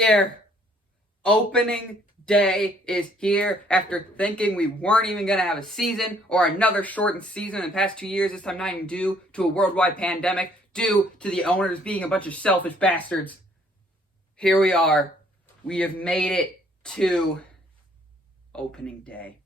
Here, opening day is here after thinking we weren't even going to have a season or another shortened season in the past 2 years, this time not even due to a worldwide pandemic, due to the owners being a bunch of selfish bastards. Here we are. We have made it to opening day.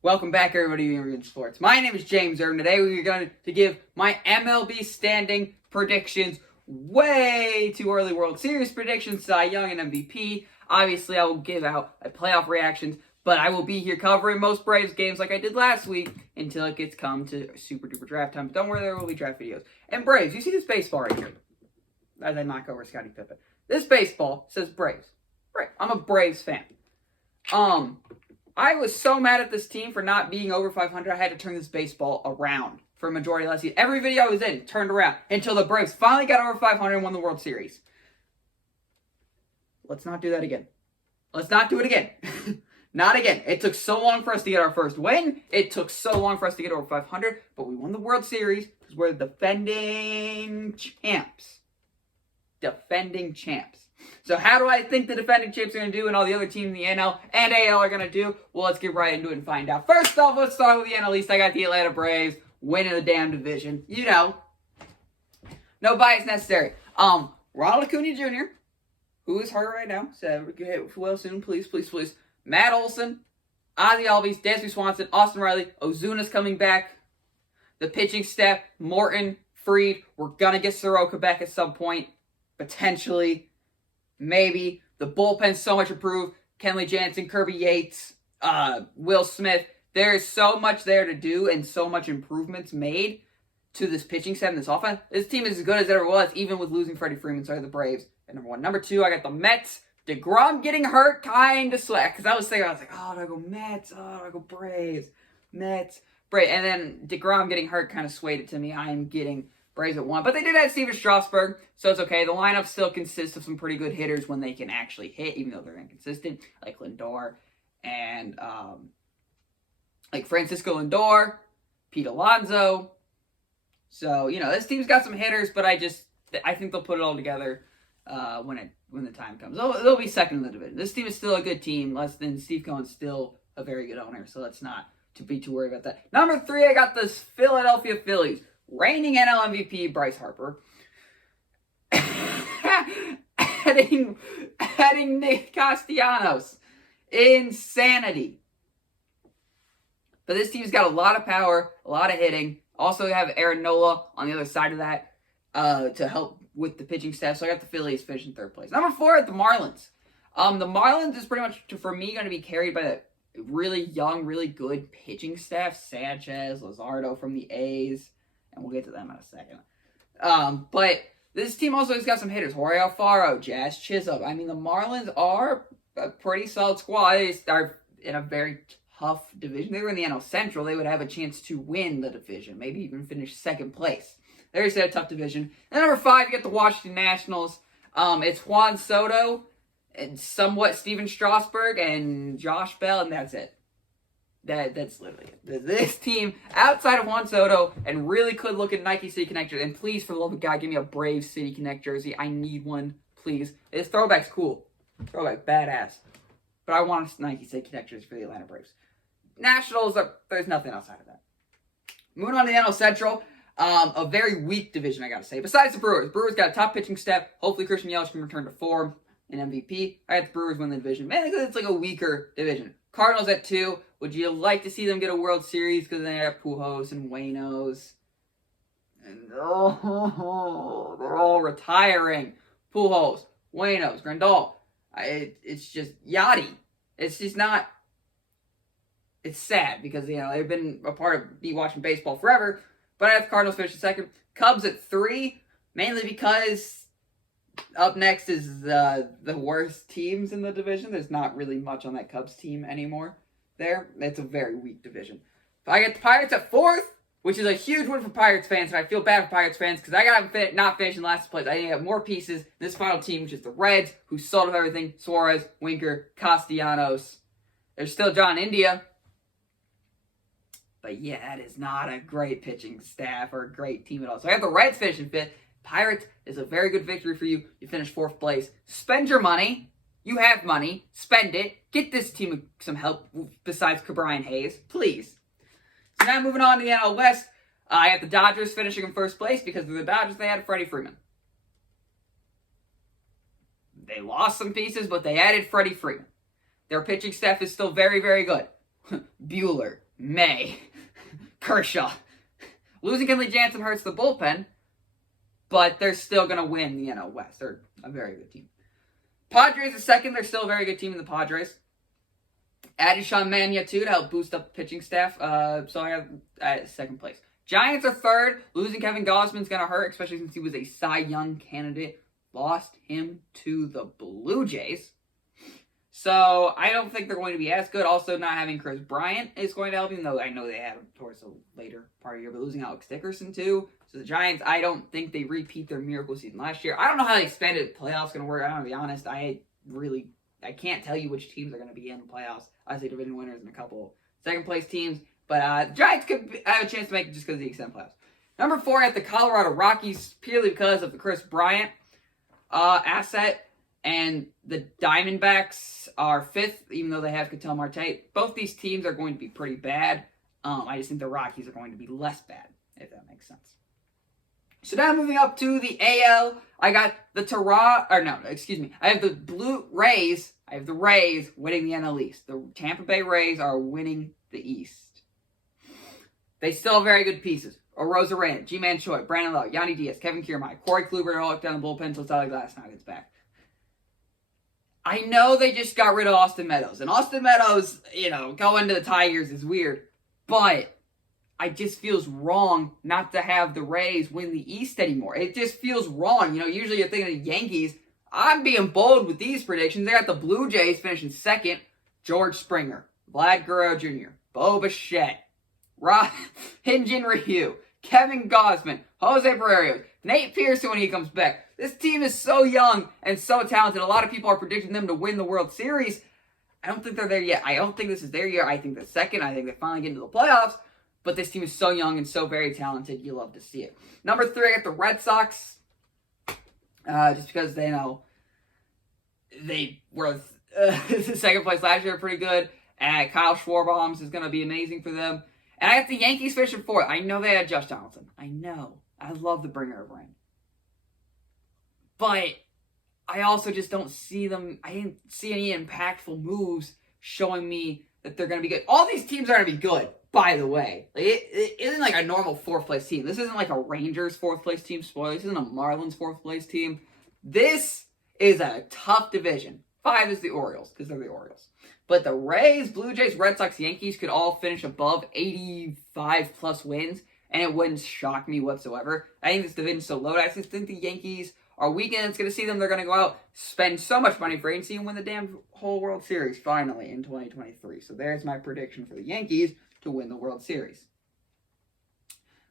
Welcome back, everybody, to Untitled Sports. My name is James Irvin. Today we're going to give my MLB Standing Predictions. Way too early World Series predictions, Cy Young and MVP. Obviously, I will give out playoff reactions, but I will be here covering most Braves games like I did last week until it gets come to super duper draft time. But don't worry, there will be draft videos. And Braves, you see this baseball right here? As I knock over Scottie Pippen. This baseball says Braves. Right. I'm a Braves fan. I was so mad at this team for not being over 500, I had to turn this baseball around for a majority of last season. Every video I was in turned around until the Braves finally got over 500 and won the World Series. Let's not do that again. Let's not do it again. Not again. It took so long for us to get our first win. It took so long for us to get over 500, but we won the World Series because we're the defending champs. Defending champs. So how do I think the defending champs are going to do and all the other teams in the NL and AL are going to do? Well, let's get right into it and find out. First off, let's start with the NL East. I got the Atlanta Braves winning the damn division. You know. No bias necessary. Ronald Acuna Jr., who is hurt right now, so get well soon, please. Matt Olson, Ozzie Albies, Dansby Swanson, Austin Riley, Ozuna's coming back. The pitching staff, Morton, Fried. We're going to get Soroka back at some point, potentially. Maybe. The bullpen's so much improved. Kenley Jansen, Kirby Yates, Will Smith. There's so much there to do and so much improvements made to this pitching set and this offense. This team is as good as it ever was, even with losing Freddie Freeman. Sorry, the Braves. And number one. Number two, I got the Mets. DeGrom getting hurt kind of slack. Because I was like, oh, do I go Mets? Oh, do I go Braves? Mets. Braves. And then DeGrom getting hurt kind of swayed it to me. I am getting Braves at one. But they did have Steven Strasburg, so it's okay. The lineup still consists of some pretty good hitters when they can actually hit, even though they're inconsistent, like Lindor and like Francisco Lindor, Pete Alonso. So, you know, this team's got some hitters, but I think they'll put it all together when the time comes. They'll be second in the division. This team is still a good team, less than Steve Cohen's still a very good owner, so let's not be too worried about that. Number three, I got the Philadelphia Phillies. Reigning NL MVP Bryce Harper. adding Nick Castellanos. Insanity. But this team's got a lot of power, a lot of hitting. Also, you have Aaron Nola on the other side of that to help with the pitching staff. So I got the Phillies finishing third place. Number four at the Marlins. The Marlins is pretty much, for me, going to be carried by that really young, really good pitching staff. Sanchez, Luzardo from the A's. And we'll get to them in a second. But this team also has got some hitters. Jorge Alfaro, Jazz Chisholm. I mean, the Marlins are a pretty solid squad. They are in a very tough division. They were in the NL Central. They would have a chance to win the division. Maybe even finish second place. There's a tough division. And number five, you get the Washington Nationals. It's Juan Soto and somewhat Steven Strasburg and Josh Bell, and that's it. That's literally it. This team, outside of Juan Soto, and really could look at Nike City Connect. And please, for the love of God, give me a Brave City Connect jersey. I need one, please. This throwback's cool. Throwback, badass. But I want a Nike City Connect jersey for the Atlanta Braves. Nationals, there's nothing outside of that. Moving on to the NL Central, a very weak division, I gotta say. Besides the Brewers. Brewers got a top pitching staff. Hopefully Christian Yelich can return to form in MVP. I got the Brewers win the division. Man, it's like a weaker division. Cardinals at 2. Would you like to see them get a World Series because they have Pujols and Wanos? And they're all retiring. Pujols, Wanos, Grandal. It's just Yachty. It's just not. It's sad because, you know, they've been a part of me watching baseball forever. But I have the Cardinals finish second. Cubs at 3, mainly because up next is the worst teams in the division. There's not really much on that Cubs team anymore there. It's a very weak division. But I get the Pirates at 4th, which is a huge win for Pirates fans, and I feel bad for Pirates fans because I got them not finishing last place. I need to have more pieces in this final team, which is the Reds, who sold off everything. Suarez, Winker, Castellanos. There's still John India. But yeah, that is not a great pitching staff or a great team at all. So I have the Reds finishing 5th. Pirates is a very good victory for you. You finish 4th place. Spend your money. You have money. Spend it. Get this team some help besides Brian Hayes, please. So now moving on to the NL West. I have the Dodgers finishing in first place because of the Dodgers. They had Freddie Freeman. They lost some pieces, but they added Freddie Freeman. Their pitching staff is still very, very good. Buehler, May, Kershaw. Losing Kenley Jansen hurts the bullpen, but they're still going to win the NL West. They're a very good team. Padres are second. They're still a very good team in the Padres. Added Sean Mania, too, to help boost up the pitching staff. So I have second place. Giants are third. Losing Kevin Gausman's going to hurt, especially since he was a Cy Young candidate. Lost him to the Blue Jays. So I don't think they're going to be as good. Also, not having Chris Bryant is going to help, even though I know they had him towards the later part of the year. But losing Alex Dickerson, too. So the Giants, I don't think they repeat their miracle season last year. I don't know how the expanded playoffs going to work. I'm going to be honest. I can't tell you which teams are going to be in the playoffs. I say division winners and a couple second-place teams. But the Giants could have a chance to make it just because of the extended playoffs. Number 4, I have the Colorado Rockies, purely because of the Chris Bryant asset. And the Diamondbacks are 5th, even though they have Ketel Marte. Both these teams are going to be pretty bad. I just think the Rockies are going to be less bad, if that makes sense. So now moving up to the AL, I got the I have the Rays. I have the Rays winning the NL East. The Tampa Bay Rays are winning the East. They still have very good pieces. Rosarena, G-Man Choi, Brandon Lowe, Yandy Diaz, Kevin Kiermaier, Corey Kluber, all locked down the bullpen until Tyler Glasnow gets back. I know they just got rid of Austin Meadows. And Austin Meadows, going to the Tigers is weird. But it just feels wrong not to have the Rays win the East anymore. It just feels wrong. Usually you're thinking of the Yankees. I'm being bold with these predictions. They got the Blue Jays finishing second. George Springer, Vlad Guerrero Jr., Bo Bichette, Hyun-Jin Ryu, Kevin Gausman, Jose Barrios, Nate Pearson when he comes back. This team is so young and so talented. A lot of people are predicting them to win the World Series. I don't think they're there yet. I don't think this is their year. I think they're second. I think they finally get into the playoffs. But this team is so young and so very talented. You love to see it. Number 3, I got the Red Sox. Just because they were second place last year, pretty good. And Kyle Schwarber is going to be amazing for them. And I got the Yankees finishing 4th. I know they had Josh Donaldson. I know. I love the bringer of rain. But I also just don't see them. I didn't see any impactful moves showing me that they're going to be good. All these teams are going to be good, by the way. It isn't like a normal 4th place team. This isn't like a Rangers 4th place team. Spoiler. This isn't a Marlins 4th place team. This is a tough division. 5 is the Orioles, because they're the Orioles. But the Rays, Blue Jays, Red Sox, Yankees could all finish above 85 plus wins, and it wouldn't shock me whatsoever. I think this division's so loaded. I just think the Yankees are weak, and it's going to see them. They're going to go out, spend so much money for agency, and win the damn whole World Series finally in 2023. So there's my prediction for the Yankees to win the World Series.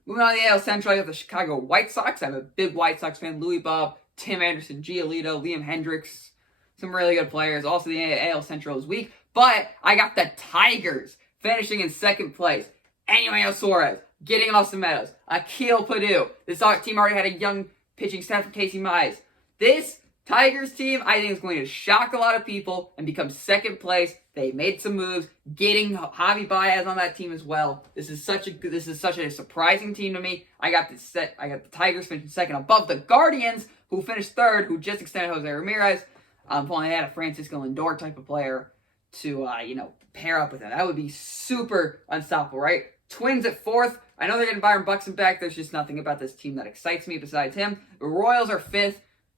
Moving on to the AL Central, I got the Chicago White Sox. I'm a big White Sox fan. Louis Bob, Tim Anderson, Giolito, Liam Hendricks, some really good players. Also, the AL Central is weak. But I got the Tigers finishing in 2nd place. Emmanuel Suarez, getting Austin Meadows, Akil Padu. This team already had a young pitching staff from Casey Mize. This Tigers team, I think, is going to shock a lot of people and become 2nd place. They made some moves, getting Javi Baez on that team as well. This is such a surprising team to me. I got the Tigers finishing 2nd above the Guardians, who finished 3rd, who just extended Jose Ramirez. Only had a Francisco Lindor type of player to pair up with it. That would be super unstoppable, right? Twins at 4th. I know they're getting Byron Buxton back. There's just nothing about this team that excites me besides him. The Royals are 5th.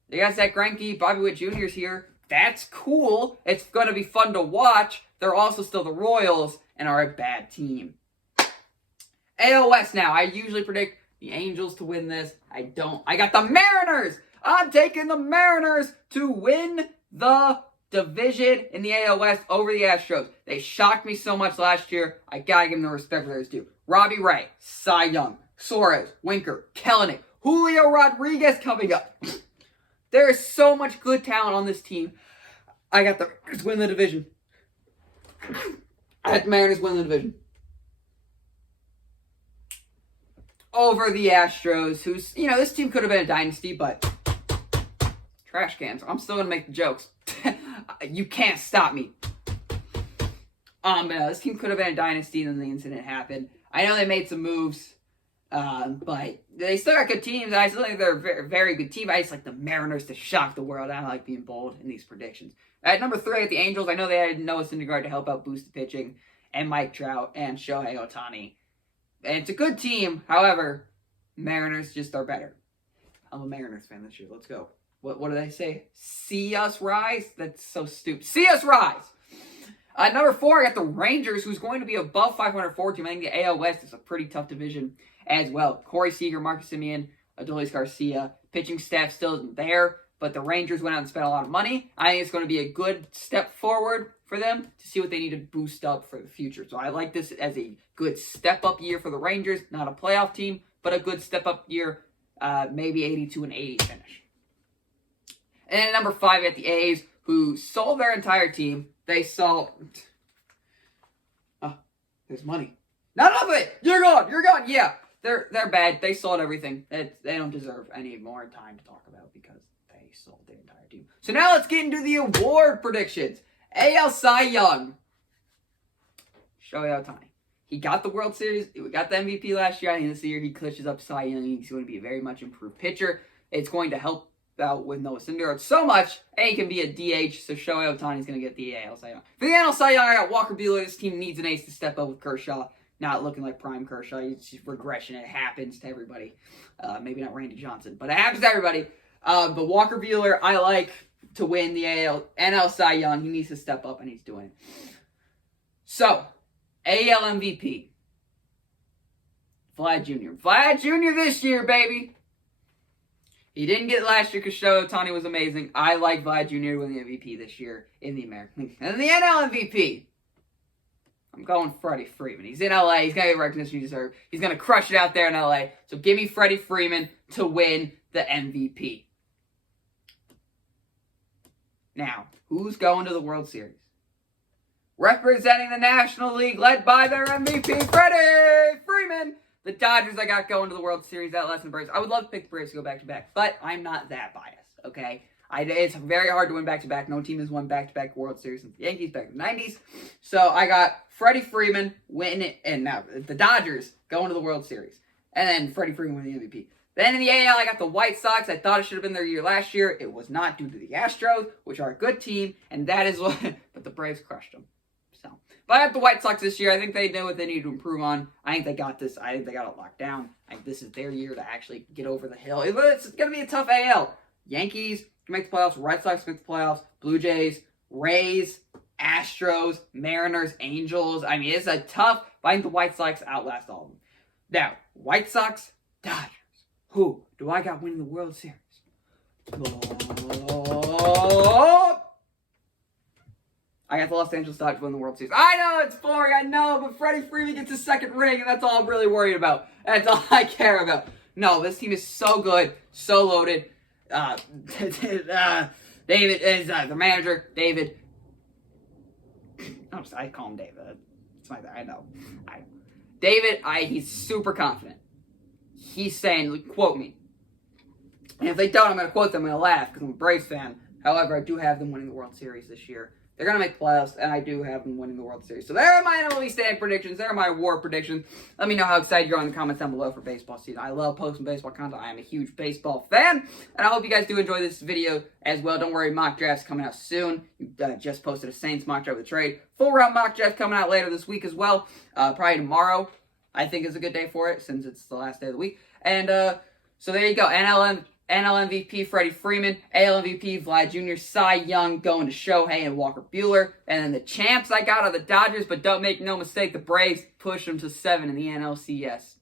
They got Zach Greinke, Bobby Witt Jr. is here. That's cool. It's going to be fun to watch. They're also still the Royals and are a bad team. AL West now. I usually predict the Angels to win this. I don't. I got the Mariners. I'm taking the Mariners to win the division in the AL West over the Astros. They shocked me so much last year. I gotta give them the respect where it's due. Robbie Ray, Cy Young, Suarez, Winker, Kelenic, Julio Rodriguez coming up. There is so much good talent on this team. I got the Mariners win the division. I had the Mariners win the division. Over the Astros, who's, this team could have been a dynasty, but trash cans. I'm still going to make the jokes. You can't stop me. This team could have been a dynasty, and then the incident happened. I know they made some moves, but they still got good teams. I still think they're a very, very good team. I just like the Mariners to shock the world. I don't like being bold in these predictions. At number 3, at the Angels, I know they had Noah Syndergaard to help out boost the pitching, and Mike Trout, and Shohei Ohtani. And it's a good team. However, Mariners just are better. I'm a Mariners fan this year. Let's go. What do they say? See us rise? That's so stupid. See us rise! Number 4, I got the Rangers, who's going to be above 500 team. I think the AL West is a pretty tough division as well. Corey Seager, Marcus Semien, Adolis Garcia. Pitching staff still isn't there, but the Rangers went out and spent a lot of money. I think it's going to be a good step forward for them to see what they need to boost up for the future. So I like this as a good step-up year for the Rangers. Not a playoff team, but a good step-up year. Maybe 82-80 finish. And then at number 5, at the A's, who sold their entire team. They sold... Oh, there's money. None of it! You're gone! You're gone! Yeah, they're bad. They sold everything. They don't deserve any more time to talk about because they sold their entire team. So now let's get into the award predictions. AL Cy Young. Shohei Ohtani. He got the World Series. He got the MVP last year. I think this year he clutches up Cy Young. He's going to be a very much improved pitcher. It's going to help out with Noah Syndergaard so much, and he can be a DH, so Shohei Ohtani's going to get the AL Cy Young. For the NL Cy Young, I got Walker Buehler. This team needs an ace to step up with Kershaw. Not looking like prime Kershaw. It's just regression. It happens to everybody. Maybe not Randy Johnson, but it happens to everybody. But Walker Buehler, I like to win the NL Cy Young. He needs to step up, and he's doing it. So, AL MVP. Vlad Jr. Vlad Jr. this year, baby. He didn't get it last year because Shohei Ohtani was amazing. I like Vlad Jr. to win the MVP this year in the American League. And the NL MVP, I'm going Freddie Freeman. He's in LA. He's going to get the recognition he deserves. He's going to crush it out there in LA. So give me Freddie Freeman to win the MVP. Now, who's going to the World Series? Representing the National League, led by their MVP, Freddie Freeman. The Dodgers I got going to the World Series. That less than the Braves. I would love to pick the Braves to go back-to-back, but I'm not that biased, okay? It's very hard to win back-to-back. No team has won back-to-back World Series since the Yankees back in the 90s. So I got Freddie Freeman winning, and now the Dodgers going to the World Series. And then Freddie Freeman winning the MVP. Then in the AL, I got the White Sox. I thought it should have been their year last year. It was not due to the Astros, which are a good team, and that is what... But the Braves crushed them. But I got the White Sox this year. I think they know what they need to improve on. I think they got this. I think they got it locked down. I think this is their year to actually get over the hill. It's going to be a tough AL. Yankees can make the playoffs. Red Sox make the playoffs. Blue Jays, Rays, Astros, Mariners, Angels. I mean, it's a tough, but I think the White Sox outlast all of them. Now, White Sox, Dodgers. Who do I got winning the World Series? I got the Los Angeles Dodgers win the World Series. I know it's boring, I know, but Freddie Freeman gets his second ring, and that's all I'm really worried about. That's all I care about. No, this team is so good, so loaded. David is the manager, David. I call him David. It's my I know. David, he's super confident. He's saying, quote me. And if they don't, I'm going to quote them. I'm going to laugh because I'm a Braves fan. However, I do have them winning the World Series this year. They're going to make playoffs, and I do have them winning the World Series. So there are my Mlb Standing Predictions. There are my award predictions. Let me know how excited you are in the comments down below for baseball season. I love posting baseball content. I am a huge baseball fan, and I hope you guys do enjoy this video as well. Don't worry, mock drafts coming out soon. Just posted a Saints mock draft with trade. Full round mock draft coming out later this week as well. Probably tomorrow, I think, is a good day for it since it's the last day of the week. And so there you go. NL MVP Freddie Freeman, AL MVP Vlad Jr., Cy Young going to Shohei and Walker Buehler, and then the champs I got are the Dodgers, but don't make no mistake, the Braves push them to 7 in the NLCS.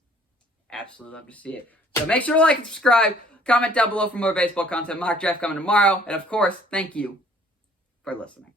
Absolutely love to see it. So make sure to like and subscribe, comment down below for more baseball content, mock draft coming tomorrow, and of course, thank you for listening.